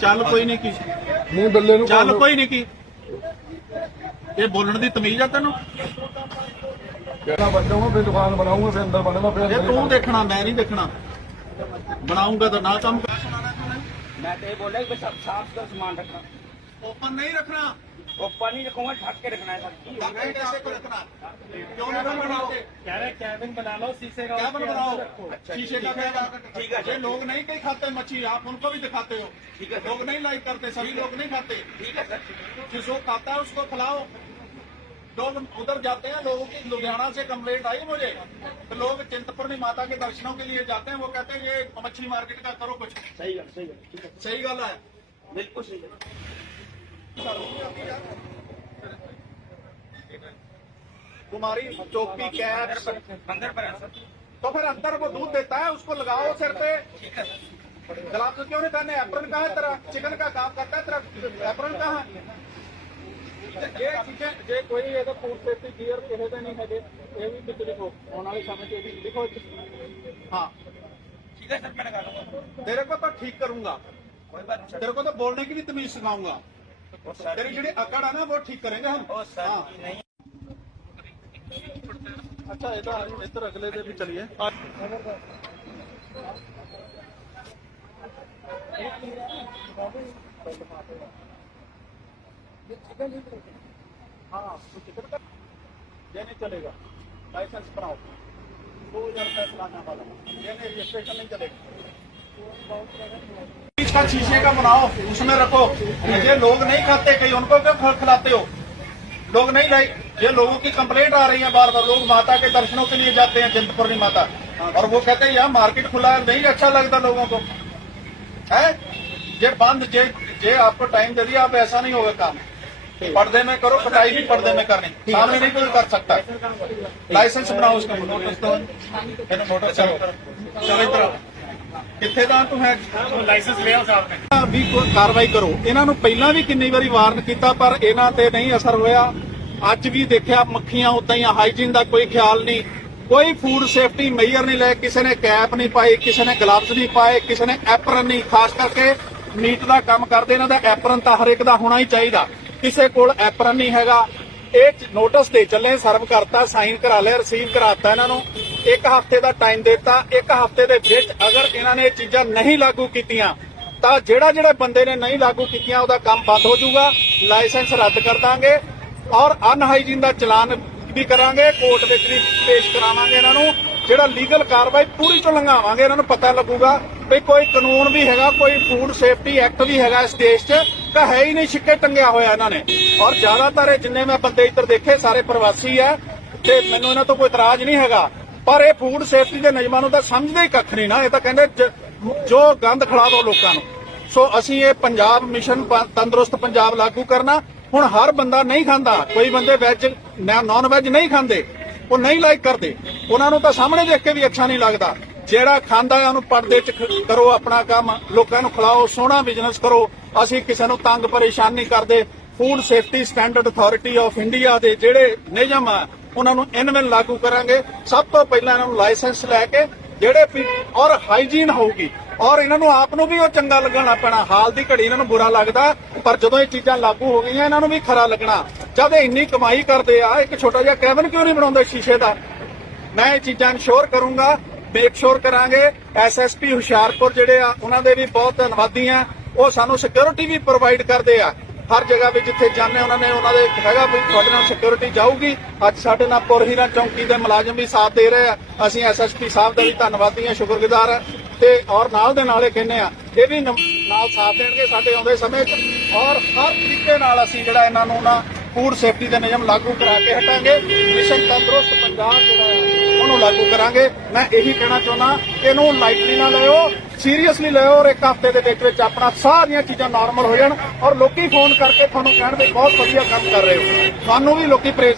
ਚੱਲ ਕੋਈ ਨਹੀਂ ਕੀ। ਮੂੰਹ ਡੱਲੇ ਨੂੰ ਚੱਲ ਕੋਈ ਨਹੀਂ ਕੀ। ਇਹ ਬੋਲਣ ਦੀ ਤਮੀਜ਼ ਆ ਤੈਨੂੰ। ਕਿਹੜਾ ਬਣਾਉਂਗਾ ਫਿਰ ਦੁਕਾਨ ਬਣਾਉਂਗਾ ਫਿਰ ਅੰਦਰ ਬਣੇਗਾ ਫਿਰ ਇਹ ਤੂੰ ਦੇਖਣਾ ਮੈਂ ਨਹੀਂ ਦੇਖਣਾ। ਬਣਾਉਂਗਾ ਤਾਂ ਨਾ ਕੰਮ। ਕਰ ਮੈਂ ਤੇ ਇਹ ਬੋਲਿਆ ਕਿ ਸਾਫ਼ ਸਾਫ਼ ਸਮਾਨ ਰੱਖਣਾ। ਓਪਨ ਨਹੀਂ ਰੱਖਣਾ। ऊपर नहीं रखूँगा ढक के रखना है कैबिन बना लो शीशे का कैबिन बनाओ। शीशे का कैबिन ठीक है ये लोग नहीं कहीं खाते मच्छी आप उनको भी दिखाते हो। ठीक है। लोग नहीं लाइक करते सभी लोग नहीं खाते। ठीक है सर। जिसको खाता है उसको खिलाओ। लोग उधर जाते हैं लोगों की लुधियाना से कंप्लेंट आई मुझे। तो लोग चिंतपूर्णी माता के दर्शनों के लिए जाते हैं वो कहते हैं ये मछली मार्केट का करो कुछ। सही गल सही गल सही गल है। बिल्कुल सही गल तुम्हारी चौकी कैप अंदर पर है सर तो फिर अंदर वो दूध देता है उसको लगाओ सिर पे ठीक है सर गलाब तो क्यों नहीं करने एप्रन कहाँ है तेरा चिकन का काम करता है तेरा एप्रन कहाँ है ਜੇ ਚੀਜ਼ਾਂ ਜੇ ਕੋਈ ਇਹਦਾ ਫੂਡ ਸੇਫਟੀ ਗੀਅਰ ਕਿਸੇ ਦੇ ਨਹੀਂ ਹੈਗੇ ਇਹ ਵੀ ਵਿੱਚ ਲਿਖੋ ਆਉਣ ਵਾਲੇ ਸਮੇਂ 'ਚ ਇਹ ਵੀ ਲਿਖੋ हाँ ठीक है सर मैं लगा लूंगा तेरे को तो ठीक करूंगा कोई बात नहीं सर तेरे को तो बोलने की भी तमीज सिखाऊंगा ओ सर तेरी जी अकड़ है ना वो ठीक करेंगे हम। हाँ। अच्छा इधर तो इधर अगले दे भी चलिए। हाँ तो चलेगा। लाइसेंस कराओ। दो हज़ार पैसे लाना वाला। ये नहीं रजिस्ट्रेशन नहीं चलेगा। उसका शीशे का बनाओ उसमें रखो। ये लोग नहीं खाते कहीं उनको क्यों खिलाते हो? लोग नहीं लाई ये लोगों की कंप्लेंट आ रही है बार बार लोग माता के दर्शनों के लिए जाते हैं चिंतपुरनी माता। और वो कहते हैं यहाँ मार्केट खुला है नहीं अच्छा लगता लोगों को। है? ये बंद जे जे आपको टाइम दे दिया आप ऐसा नहीं होगा काम। पर्दे में करो कटाई भी पर्दे में करनी। सामने नहीं कर सकता। लाइसेंस बनाओ उसका। मोटर मोटर चलो चलो इधर ਕਿੱਥੇ ਦਾ ਤੁਸੀਂ ਲਾਇਸੈਂਸ ਲਿਆ ਸਾਹਿਬ ਨੇ। ਵੀ ਕਾਰਵਾਈ ਕਰੋ। ਇਹਨਾਂ ਨੂੰ ਪਹਿਲਾਂ ਵੀ ਕਿੰਨੀ ਵਾਰੀ ਵਾਰਨ ਕੀਤਾ ਪਰ ਇਹਨਾਂ ਤੇ ਨਹੀਂ ਅਸਰ ਹੋਇਆ। ਅੱਜ ਵੀ ਦੇਖਿਆ ਮੱਖੀਆਂ ਉਦਾਂ ਹੀ ਹਾਈਜੀਨ ਦਾ ਕੋਈ ਖਿਆਲ ਨਹੀਂ। ਕੋਈ ਫੂਡ ਸੇਫਟੀ ਮੈਜਰ ਨਹੀਂ ਲੈ ਕਿਸੇ ਨੇ ਕੈਪ ਨਹੀਂ ਪਾਈ ਕਿਸੇ ਨੇ ਗਲਵਸ ਨਹੀਂ ਪਾਏ ਕਿਸੇ ਨੇ ਐਪਰਨ ਨਹੀਂ। ਖਾਸ ਕਰਕੇ ਮੀਟ ਦਾ ਕੰਮ ਕਰਦੇ ਇਹਨਾਂ ਦਾ ਐਪਰਨ ਤਾਂ ਹਰੇਕ ਦਾ ਹੋਣਾ ਹੀ ਚਾਹੀਦਾ। ਕਿਸੇ ਕੋਲ ਐਪਰਨ ਨਹੀਂ ਹੈਗਾ। ਇਹ ਨੋਟਿਸ ਤੇ ਚੱਲੇ ਸਰਵ ਕਰਤਾ ਸਾਈਨ ਕਰਾ ਲਿਆ ਰਸੀਵ ਕਰਾਤਾ ਇਹਨਾਂ ਨੂੰ। ਇੱਕ ਹਫ਼ਤੇ ਦਾ ਟਾਈਮ ਦਿੱਤਾ, ਇੱਕ ਹਫ਼ਤੇ ਦੇ ਵਿੱਚ ਅਗਰ ਇਹਨਾਂ ਨੇ ਇਹ ਚੀਜ਼ਾਂ ਨਹੀਂ ਲਾਗੂ ਕੀਤੀਆਂ, ਤਾਂ ਜਿਹੜਾ ਜਿਹੜੇ ਬੰਦੇ ਨੇ ਨਹੀਂ ਲਾਗੂ ਕੀਤੀਆਂ, ਉਹਦਾ ਕੰਮ ਬੰਦ ਹੋ ਜਾਊਗਾ, ਲਾਇਸੈਂਸ ਰੱਦ ਕਰ ਦਾਂਗੇ ਔਰ ਅਨਹਾਈਜੀਨ ਦਾ ਚਲਾਨ ਵੀ ਕਰਾਂਗੇ, ਕੋਰਟ ਵਿੱਚ ਵੀ ਪੇਸ਼ ਕਰਾਵਾਂਗੇ ਇਹਨਾਂ ਨੂੰ, ਜਿਹੜਾ ਲੀਗਲ ਕਾਰਵਾਈ ਪੂਰੀ ਤੋਂ ਲੰਘਾਵਾਂਗੇ, ਇਹਨਾਂ ਨੂੰ ਪਤਾ ਲੱਗੂਗਾ ਵੀ ਕੋਈ ਕਾਨੂੰਨ ਵੀ ਹੈਗਾ, ਕੋਈ ਫੂਡ ਸੇਫਟੀ ਐਕਟ ਵੀ ਹੈਗਾ ਇਸ ਦੇਸ਼ 'ਚ, ਤਾਂ ਹੈ ਹੀ ਨਹੀਂ ਛਿੱਕੇ ਟੰਗਿਆ ਹੋਇਆ ਇਹਨਾਂ ਨੇ। ਔਰ ਜ਼ਿਆਦਾਤਰ ਜਿੰਨੇ ਮੈਂ ਬੰਦੇ ਇੱਧਰ ਦੇਖੇ, ਸਾਰੇ ਪ੍ਰਵਾਸੀ ਆ, ਤੇ ਮੈਨੂੰ ਇਹਨਾਂ ਤੋਂ ਕੋਈ ਇਤਰਾਜ਼ ਨਹੀਂ ਹੈਗਾ। ਪਰ ਇਹ ਫੂਡ ਸੇਫਟੀ ਦੇ ਨਿਯਮਾਂ ਨੂੰ ਤਾਂ ਸਮਝਦੇ ਹੀ ਕੱਖ ਨਹੀਂ ਨਾ, ਇਹ ਤਾਂ ਕਹਿੰਦੇ ਜੋ ਗੰਦ ਖਿਲਾ ਦੋ ਲੋਕਾਂ ਨੂੰ। ਸੋ ਅਸੀਂ ਇਹ ਪੰਜਾਬ ਮਿਸ਼ਨ ਤੰਦਰੁਸਤ ਪੰਜਾਬ ਲਾਗੂ ਕਰਨਾ। ਹੁਣ ਹਰ ਬੰਦਾ ਨਹੀਂ ਖਾਂਦਾ, ਕੋਈ ਬੰਦੇ ਵੈਜ ਨਾਨ ਵੈਜ ਨਹੀਂ ਖਾਂਦੇ, ਉਹ ਨਹੀਂ ਲਾਈਕ ਕਰਦੇ। ਉਹਨਾਂ ਨੂੰ ਤਾਂ ਸਾਹਮਣੇ ਦੇਖ ਕੇ ਵੀ ਅੱਛਾ ਨਹੀਂ ਲੱਗਦਾ। ਜਿਹੜਾ ਖਾਂਦਾ ਹੈ, ਉਹਨੂੰ ਪਰਦੇ 'ਚ ਕਰੋ ਆਪਣਾ ਕੰਮ, ਲੋਕਾਂ ਨੂੰ ਖਿਲਾਓ, ਸੋਹਣਾ ਬਿਜ਼ਨਸ ਕਰੋ। ਅਸੀਂ ਕਿਸੇ ਨੂੰ ਤੰਗ ਪਰੇਸ਼ਾਨ ਨਹੀਂ ਕਰਦੇ। Food safety standard authority of India ਦੇ ਜਿਹੜੇ ਨਿਯਮ ਆ ਉਹਨਾਂ ਨੂੰ ਇਨਵੈਨ ਲਾਗੂ ਕਰਾਂਗੇ। ਸਭ ਤੋਂ ਪਹਿਲਾਂ ਇਹਨਾਂ ਨੂੰ ਲਾਇਸੈਂਸ ਲੈ ਕੇ ਜਿਹੜੇ ਔਰ ਹਾਈਜੀਨ ਹੋਊਗੀ, ਔਰ ਇਹਨਾਂ ਨੂੰ ਆਪ ਨੂੰ ਵੀ ਉਹ ਚੰਗਾ ਲੱਗਣਾ ਪੈਣਾ। ਹਾਲ ਦੀ ਘੜੀ ਇਹਨਾਂ ਨੂੰ ਬੁਰਾ ਲੱਗਦਾ, ਪਰ ਜਦੋਂ ਇਹ ਚੀਜ਼ਾਂ ਲਾਗੂ ਹੋ ਗਈਆਂ, ਇਹਨਾਂ ਨੂੰ ਵੀ ਖਰਾ ਲੱਗਣਾ। ਜਦ ਇਹ ਇੰਨੀ ਕਮਾਈ ਕਰਦੇ ਆ, ਇੱਕ ਛੋਟਾ ਜਿਹਾ ਕੈਬਨ ਕਿਉਂ ਨਹੀਂ ਬਣਾਉਂਦੇ ਸ਼ੀਸ਼ੇ ਦਾ? ਮੈਂ ਇਹ ਚੀਜ਼ਾਂ ਇਨਸ਼ੋਰ ਕਰੂੰਗਾ ਮੇਕ ਸ਼ੋਰ ਕਰਾਂਗੇ ਐਸਐਸਪੀ ਹੁਸ਼ਿਆਰਪੁਰ ਜਿਹੜੇ ਆ, ਉਹਨਾਂ ਦੇ ਵੀ ਬਹੁਤ ਧੰਨਵਾਦੀ ਆ। ਉਹ ਸਾਨੂੰ ਸਿਕਿਉਰਿਟੀ ਵੀ ਪ੍ਰੋਵਾਈਡ ਕਰਦੇ ਆ। ਹਰ ਜਗ੍ਹਾ ਵੀ ਜਿੱਥੇ ਜਾਂਦੇ ਉਹਨਾਂ ਨੇ ਉਹਨਾਂ ਦੇ ਹੈਗਾ ਵੀ ਤੁਹਾਡੇ ਨਾਲ ਸਿਕਿਉਰਿਟੀ ਜਾਊਗੀ। ਅੱਜ ਸਾਡੇ ਨਾਲ ਪੁਰਹੀਰਾ ਚੌਂਕੀ ਦੇ ਮੁਲਾਜ਼ਮ ਵੀ ਸਾਥ ਦੇ ਰਹੇ ਆ। ਅਸੀਂ ਐਸਐਸਪੀ ਸਾਹਿਬ ਦਾ ਵੀ ਧੰਨਵਾਦੀ ਆ ਸ਼ੁਕਰਗੁਜ਼ਾਰ ਆ ਤੇ ਔਰ ਨਾਲ ਦੇ ਨਾਲ ਇਹ ਕਹਿੰਦੇ ਆ, ਇਹ ਵੀ ਨਮ- ਨਾਲ ਸਾਥ ਦੇਣਗੇ ਸਾਡੇ ਆਉਂਦੇ ਸਮੇਂ 'ਚ। ਔਰ ਹਰ ਤਰੀਕੇ ਨਾਲ ਅਸੀਂ ਜਿਹੜਾ ਇਹਨਾਂ ਨੂੰ ਨਾ ਫੂਡ ਸੇਫਟੀ ਦੇ ਨਿਯਮ ਲਾਗੂ ਕਰਾ ਕੇ ਹਟਾਂਗੇ। ਮਿਸ਼ਨ ਤੰਦਰੁਸਤ ਪੰਜਾਬ ਜਿਹੜਾ ਹੈ ਉਹਨੂੰ ਲਾਗੂ ਕਰਾਂਗੇ। ਮੈਂ ਇਹੀ ਕਹਿਣਾ ਚਾਹੁੰਦਾ, ਇਹਨੂੰ ਲਾਈਟਲੀ ਨਾ ਲਿਓ ਸੀਰੀਅਸਲੀ ਲਿਓ ਔਰ ਇੱਕ ਹਫ਼ਤੇ ਦੇ ਵਿੱਚ ਵਿੱਚ ਆਪਣਾ ਸਾਰੀਆਂ ਚੀਜ਼ਾਂ ਨਾਰਮਲ ਹੋ ਜਾਣ ਔਰ ਲੋਕੀ ਫੋਨ ਕਰਕੇ ਤੁਹਾਨੂੰ ਕਹਿਣ ਵੀ ਬਹੁਤ ਵਧੀਆ ਕੰਮ ਕਰ ਰਹੇ ਹੋ। ਤੁਹਾਨੂੰ ਵੀ ਲੋਕੀ ਪ੍ਰੇਜ਼